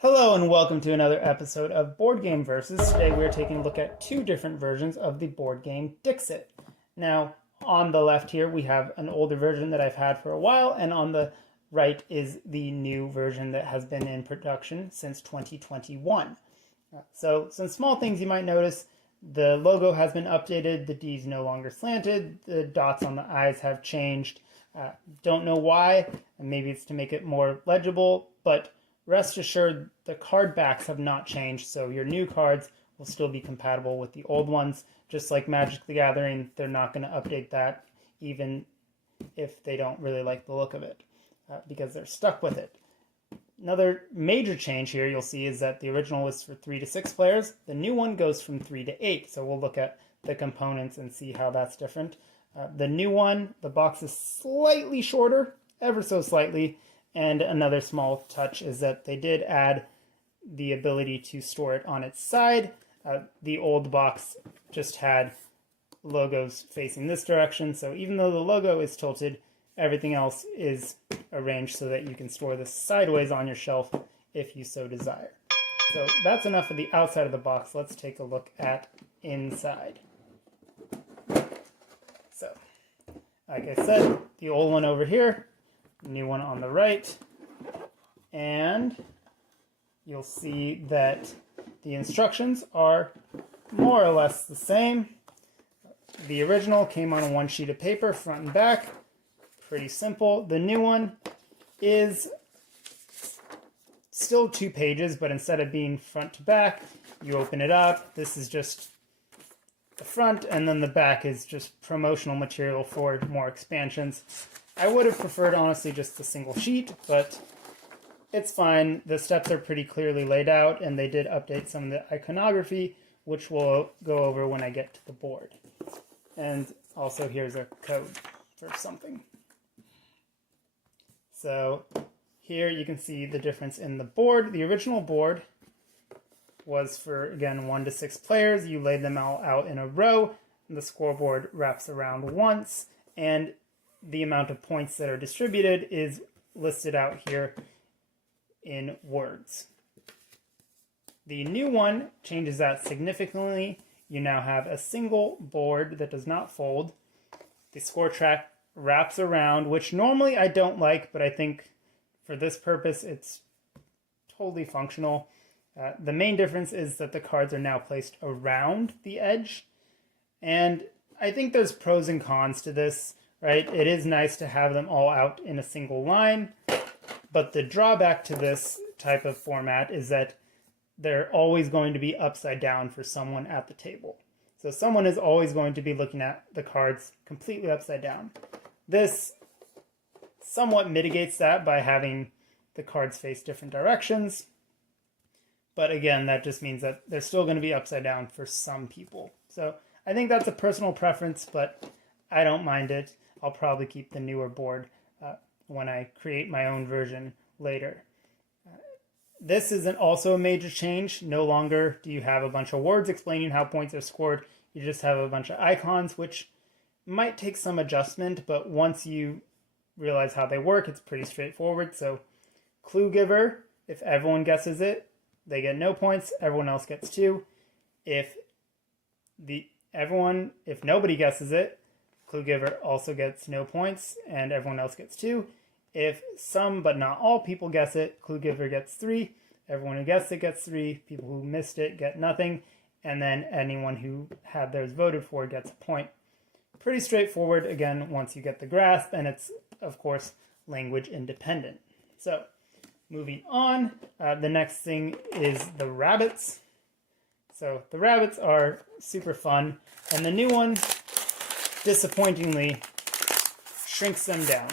Hello and welcome to another episode of Board Game Versus. Today we're taking a look at two different versions of the board game Dixit. Now, on the left here we have an older version that I've had for a while, and on the right is the new version that has been in production since 2021. So some small things you might notice. The logo has been updated, the D's no longer slanted, the dots on the I's have changed. Don't know why, and maybe it's to make it more legible, but rest assured the card backs have not changed, so your new cards will still be compatible with the old ones. Just like Magic the Gathering, they're not going to update that even if they don't really like the look of it, because they're stuck with it. Another major change here you'll see is that the original was for 3 to 6 players. The new one goes from 3 to 8, so we'll look at the components and see how that's different. The new one, the box is slightly shorter, ever so slightly, and another small touch is that they did add the ability to store it on its side. The old box just had logos facing this direction, so even though the logo is tilted, everything else is arranged so that you can store this sideways on your shelf if you so desire. So that's enough of the outside of the box. Let's take a look at inside. So, like I said, the old one over here, new one on the right, and you'll see that the instructions are more or less the same. The original came on one sheet of paper, front and back. Pretty simple. The new one is still 2 pages, but instead of being front to back, you open it up. This is just the front, and then the back is just promotional material for more expansions. I would have preferred, honestly, just a single sheet, but it's fine. The steps are pretty clearly laid out, and they did update some of the iconography, which we'll go over when I get to the board. And also, here's a code for something. So here you can see the difference in the board. The original board was for, again, 1 to 6 players. You laid them all out in a row. The scoreboard wraps around once, and the amount of points that are distributed is listed out here in words. The new one changes that significantly. You now have a single board that does not fold. The score track wraps around, which normally I don't like, but I think for this purpose it's totally functional. The main difference is that the cards are now placed around the edge, and I think there's pros and cons to this, right? It is nice to have them all out in a single line, but the drawback to this type of format is that they're always going to be upside down for someone at the table. So someone is always going to be looking at the cards completely upside down. This somewhat mitigates that by having the cards face different directions. But again, that just means that they're still going to be upside down for some people. So I think that's a personal preference, but I don't mind it. I'll probably keep the newer board when I create my own version later. This isn't also a major change. No longer do you have a bunch of words explaining how points are scored. You just have a bunch of icons, which might take some adjustment, but once you realize how they work, it's pretty straightforward. So clue giver, if everyone guesses it, they get no points, everyone else gets 2. If nobody guesses it, clue giver also gets no points and everyone else gets 2. If some but not all people guess it, clue giver gets 3. Everyone who guessed it gets 3. People who missed it get nothing. And then anyone who had theirs voted for gets a point. Pretty straightforward, again, once you get the grasp, and it's, of course, language independent. So, moving on, the next thing is the rabbits. So, the rabbits are super fun, and the new one, disappointingly, shrinks them down.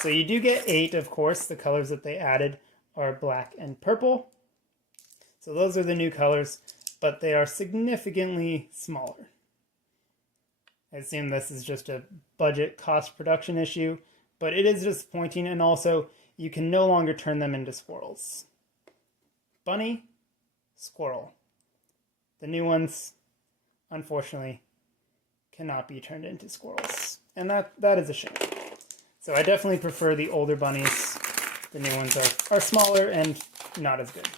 So you do get 8, of course. The colors that they added are black and purple. So those are the new colors, but they are significantly smaller. I assume this is just a budget cost production issue, but it is disappointing, and also you can no longer turn them into squirrels. Bunny, squirrel. The new ones, unfortunately, cannot be turned into squirrels, and that is a shame. So I definitely prefer the older bunnies. The new ones are smaller and not as good.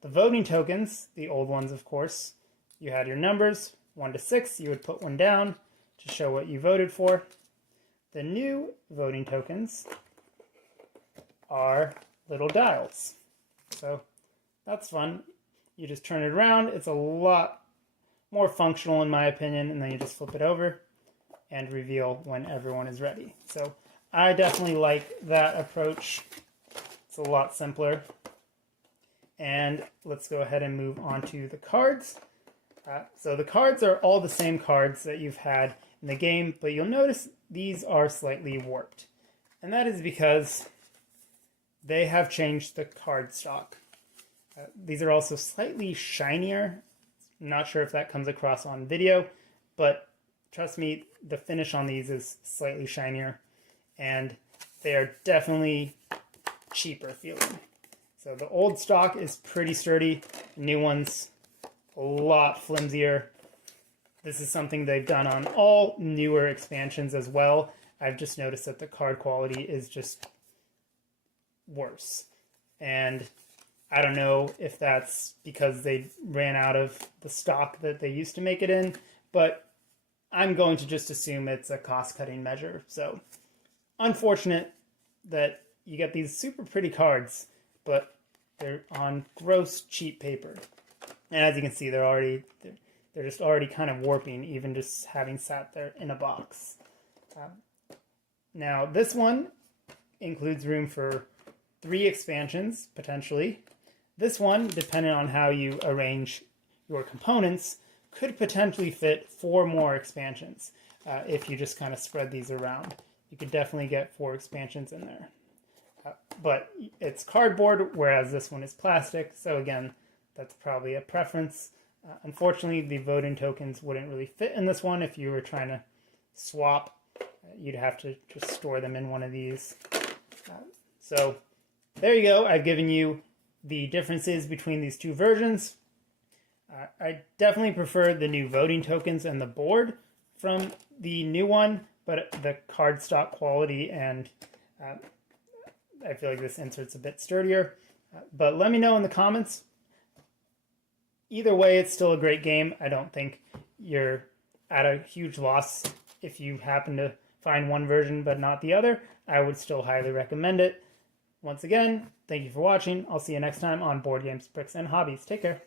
The voting tokens, the old ones of course, you had your numbers, 1 to 6, you would put one down to show what you voted for. The new voting tokens are little dials. So that's fun. You just turn it around. It's a lot more functional in my opinion, and then you just flip it over and reveal when everyone is ready. So I definitely like that approach. It's a lot simpler. And let's go ahead and move on to the cards. So the cards are all the same cards that you've had in the game, but you'll notice these are slightly warped. And that is because they have changed the card stock. These are also slightly shinier. I'm not sure if that comes across on video, but trust me, the finish on these is slightly shinier, and they are definitely cheaper feeling. So the old stock is pretty sturdy, new ones a lot flimsier. This is something they've done on all newer expansions as well. I've just noticed that the card quality is just worse. And I don't know if that's because they ran out of the stock that they used to make it in, but I'm going to just assume it's a cost-cutting measure. So unfortunate that you get these super pretty cards, but they're on gross cheap paper. And as you can see, they're just already kind of warping, even just having sat there in a box. Now this one includes room for 3 expansions, potentially. This one, depending on how you arrange your components, could potentially fit 4 more expansions if you just kind of spread these around. You could definitely get 4 expansions in there. But it's cardboard, whereas this one is plastic, so again, that's probably a preference. Unfortunately, the voting tokens wouldn't really fit in this one. If you were trying to swap, you'd have to just store them in one of these. So there you go. I've given you the differences between these 2 versions. I definitely prefer the new voting tokens and the board from the new one, but the cardstock quality and I feel like this insert's a bit sturdier. But let me know in the comments. Either way, it's still a great game. I don't think you're at a huge loss if you happen to find one version but not the other. I would still highly recommend it. Once again, thank you for watching. I'll see you next time on Board Games, Bricks, and Hobbies. Take care.